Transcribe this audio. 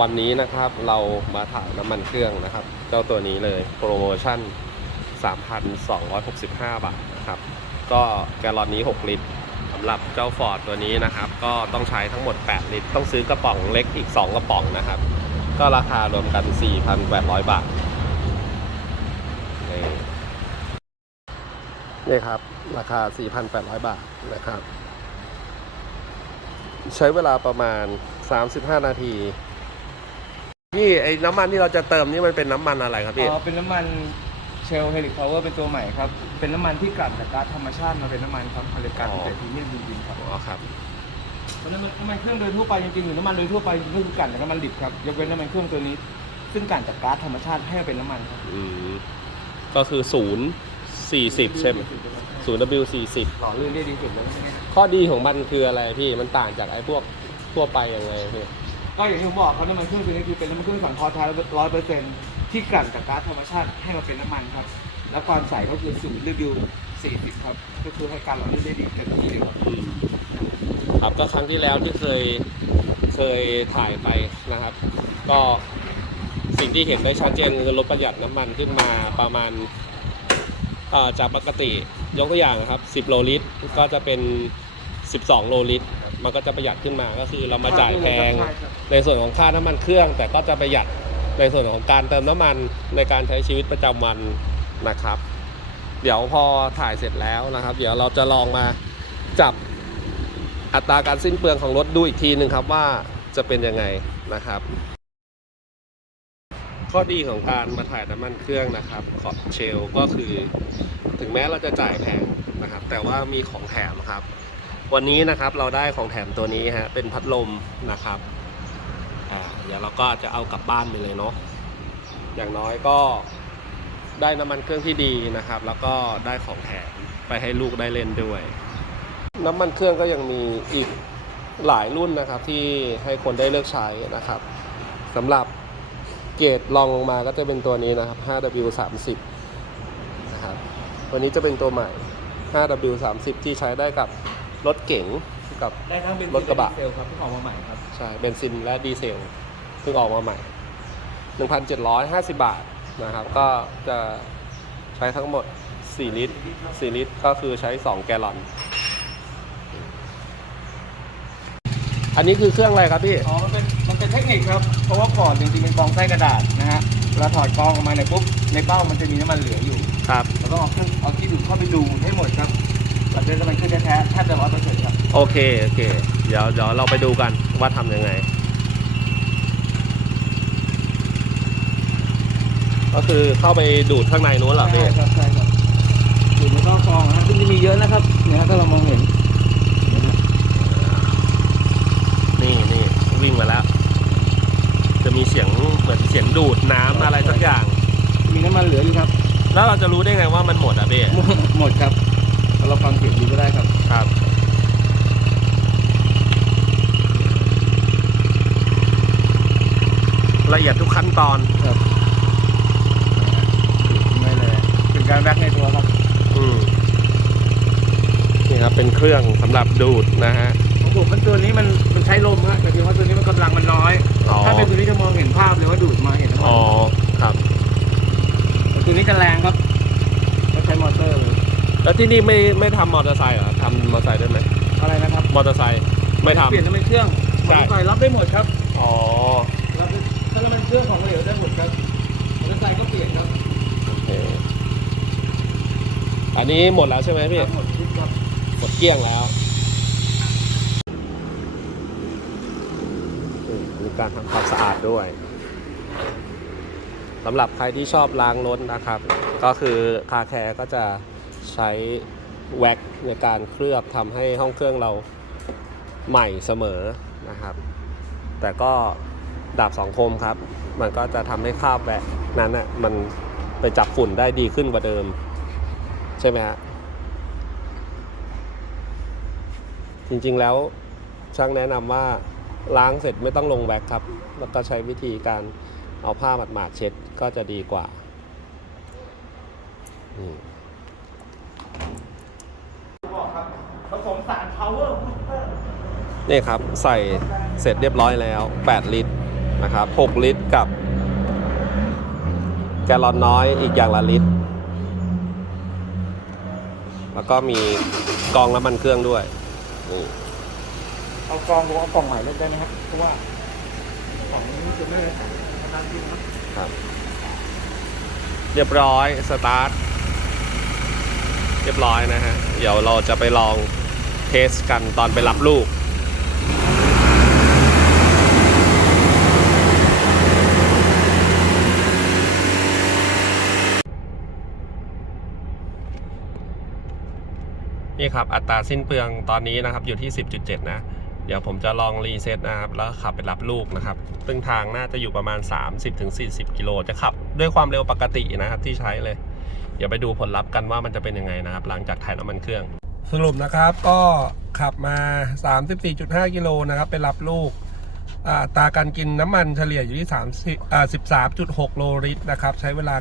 วันนี้นะครับเรามาถ่ายน้ำมันเครื่องนะครับ เจ้าตัวนี้เลยโปรโมชั่น 3,265 บาทนะครับ ก็แกลลอนนี้ 6 ลิตรสำหรับเจ้าฟอร์ดตัวนี้นะครับ ก็ต้องใช้ทั้งหมด 8 ลิตร ต้องซื้อกระป๋องเล็กอีก 2 กระป๋องนะครับ ก็ราคารวมกัน 4,800 บาทนี่ครับ ราคา 4,800 บาทนะครับ ใช้เวลาประมาณ 35 นาที พี่ไอ้น้ำมันที่เราจะเติมนี่มันเป็นน้ำมันอะไรครับพี่ อ๋อเป็นน้ำมันเชลเฮลิคพาวเวอร์เป็นตัวใหม่ครับ เป็นน้ำมันที่กลั่นจากก๊าซธรรมชาติมาเป็นน้ำมันครับผลิตการอ๋อเป็นไทเทเนียมจริงๆครับอ๋อครับเพราะน้ำมันน้ำมันเครื่องโดยทั่วไปจริงๆหรือน้ำมันโดยทั่วไปก็คือกลั่นจากน้ำมันดิบครับยกเว้นน้ำมันเครื่องตัวนี้ ซึ่งกลั่นจากก๊าซธรรมชาติให้เป็นน้ำมันครับอืมก็คือ0 40ใช่ไหม0 W 40หล่อลื่นได้ดีสุดเลยใช่ไหมข้อดีของมันคืออะไรพี่มันต่างจากไอ้พวกทั่วไปยังไงพี่ ก็อย่างที่ผมบอกครับน้ำมันเครื่องตัวนี้คือเป็นน้ำมันเครื่องสังเคราะห์แท้ร้อยเปอร์เซ็นต์ที่กลั่นจากก๊าซธรรมชาติให้มาเป็นน้ำมันครับ แล้วความใสก็คือศูนย์รีวิว40 ครับ ก็คือให้การหล่อนได้ดีเต็มที่เลยครับอืมครับก็ครั้งที่แล้วที่เคยเคยถ่ายไปนะครับ ก็สิ่งที่เห็นได้ชัดเจนคือลดประหยัดน้ำมันขึ้นมาประมาณเอ่อจากปกติยกตัวอย่างนะครับ 10 โลลิตรก็จะเป็น 12 โลลิตร มันก็จะประหยัดขึ้นมาก็คือเรามาจ่ายแพงใช่ครับในส่วนของค่าน้ำมันเครื่อง แต่ก็จะประหยัดในส่วนของการเติมน้ำมันในการใช้ชีวิตประจำวันนะครับ เดี๋ยวพอถ่ายเสร็จแล้วนะครับ เดี๋ยวเราจะลองมาจับอัตราการสิ้นเปลืองของรถดูอีกทีหนึ่งครับว่าจะเป็นยังไงนะครับ ข้อดีของการมาถ่ายน้ำมันเครื่องนะครับขอเชลก็คือ ถึงแม้เราจะจ่ายแพงนะครับ แต่ว่ามีของแถมครับ วันนี้นะครับเราได้ของแถมตัวนี้ฮะเป็นพัดลมนะครับอ่าเดี๋ยวเราก็จะเอากลับบ้านไปเลยเนาะอย่างน้อยก็ได้น้ำมันเครื่องที่ดีนะครับ แล้วก็ได้ของแถมไปให้ลูกได้เล่นด้วย น้ำมันเครื่องก็ยังมีอีกหลายรุ่นนะครับที่ให้คนได้เลือกใช้นะครับสำหรับเกรดรองลงมาก็จะเป็นตัวนี้นะครับ 5W30 นะครับวันนี้จะเป็นตัวใหม่ 5W30 ที่ใช้ได้กับ รถเก๋งกับ ได้ทั้งเป็นรถกระบะเซลครับที่ออกมาใหม่ครับ ใช่เบนซินและดีเซลเพิ่งออกมาใหม่ 1,750 บาทนะครับ ก็จะใช้ทั้งหมด 4 ลิตร 4 ลิตรก็คือใช้ 2 แกลลอน อันนี้คือเครื่องอะไรครับพี่ อ๋อ มันเป็น มันเป็นเทคนิคครับ เพราะว่าก่อนจริงๆเป็นกองไส้กระดาษนะฮะเวลาถอดกองออกมาเนี่ยปุ๊บ ในเป้ามันจะมีน้ำมันเหลืออยู่ ครับ เราต้องเอาเครื่องเอาที่ดูดเข้าไปดูดให้หมดครับ เราจะได้น้ำมันเครื่องแท้ๆแทบจะร้อยเปอร์เซ็นต์ครับโอเค โอเค เดี๋ยวเดี๋ยวเราไปดูกันว่าทำยังไง ก็คือเข้าไปดูดข้างในนู้นเหรอพี่ ใช่ครับใช่ครับดูดในท่อกองนะฮะซึ่งจะมีเยอะนะครับเนี่ยฮะถ้าเรามองเห็นนะฮะนี่นี่วิ่งมาแล้ว จะมีเสียงเหมือนเสียงดูดน้ำอะไรสักอย่าง มีน้ำมันเหลืออยู่ครับ แล้วเราจะรู้ได้ไงว่ามันหมดอะพี่ หมดครับ เราฟังเสียงดูก็ได้ครับ ครับละเอียดทุกขั้นตอนครับไม่เลยเป็นการแบ็กในตัวครับอืมนี่ครับเป็นเครื่องสำหรับดูดนะฮะของผมมันตัวนี้มันมันใช้ลมฮะแต่เพียงว่าตัวนี้มันกำลังมันน้อยอ๋อถ้าเป็นตัวนี้จะมองเห็นภาพเลยว่าดูดมาเห็นน้ำมัอ๋อครับแต่ตัวนี้จะแรงครับก็ใช้มอเตอร์เลย แล้วที่นี่ไม่ไม่ทำมอเตอร์ไซค์เหรอทำมอเตอร์ไซค์ด้วยไหมอะไรนะครับมอเตอร์ไซค์ไม่ทำ เปลี่ยนน้ำมันเครื่องมใช่อเตอร์ไซค์รับได้หมดครับอ๋อรับได้ถ้าน้ำมันเครื่องของเหลวได้หมดครับมอเตอร์ไซค์ก็เปลี่ยนครับโอเคอันนี้หมดแล้วใช่ไหมพี่ครับหมดชุดครับหมดเกลี้ยงแล้วอืมมีการทำความสะอาดด้วยสำหรับใครที่ชอบล้างรถนะครับ ก็คือคาแคร์ก็จะ ใช้แว็กในการเคลือบทำให้ห้องเครื่องเราใหม่เสมอนะครับ แต่ก็ดาบสองคมครับ มันก็จะทำให้คราบแว็กนั้นน่ะมันไปจับฝุ่นได้ดีขึ้นกว่าเดิม ใช่ไหมฮะจริงๆแล้วช่างแนะนำว่าล้างเสร็จไม่ต้องลงแว็กครับ แล้วก็ใช้วิธีการเอาผ้าหมาดๆเช็ดก็จะดีกว่านี่ครับผสมสาร power booster นี่ครับใส่เสร็จเรียบร้อยแล้ว 8 ลิตรนะครับ6ลิตรกับ แกลลอนน้อยอีกอย่างละลิตร แล้วก็มีกรองน้ำมันเครื่องด้วยนี่เอากล่องผมเอากล่องใหม่เล่นได้ไหมครับ เพราะว่ากล่องนี้จะไม่ได้ทำการจริงนะครับ เรียบร้อยสตาร์ทเรียบร้อยนะฮะ เดี๋ยวเราจะไปลองเทสกันตอนไปรับลูก นี่ครับอัตราสิ้นเปลืองตอนนี้นะครับอยู่ที่ 10.7 นะ เดี๋ยวผมจะลองรีเซ็ตนะครับ แล้วขับไปรับลูกนะครับซึ่งทางน่าจะอยู่ประมาณ 30-40 กิโลจะขับ ด้วยความเร็วปกตินะครับที่ใช้เลย เดี๋ยวไปดูผลลัพธ์กันว่ามันจะเป็นยังไงนะครับ หลังจากถ่ายน้ำมันเครื่อง สรุปนะครับก็ขับมา 34.5 กิโลนะครับไปรับลูกอ่าอัตราการกินน้ำมันเฉลี่ยอยู่ที่30อ่า13.6 โลลิตรนะครับ ใช้เวลา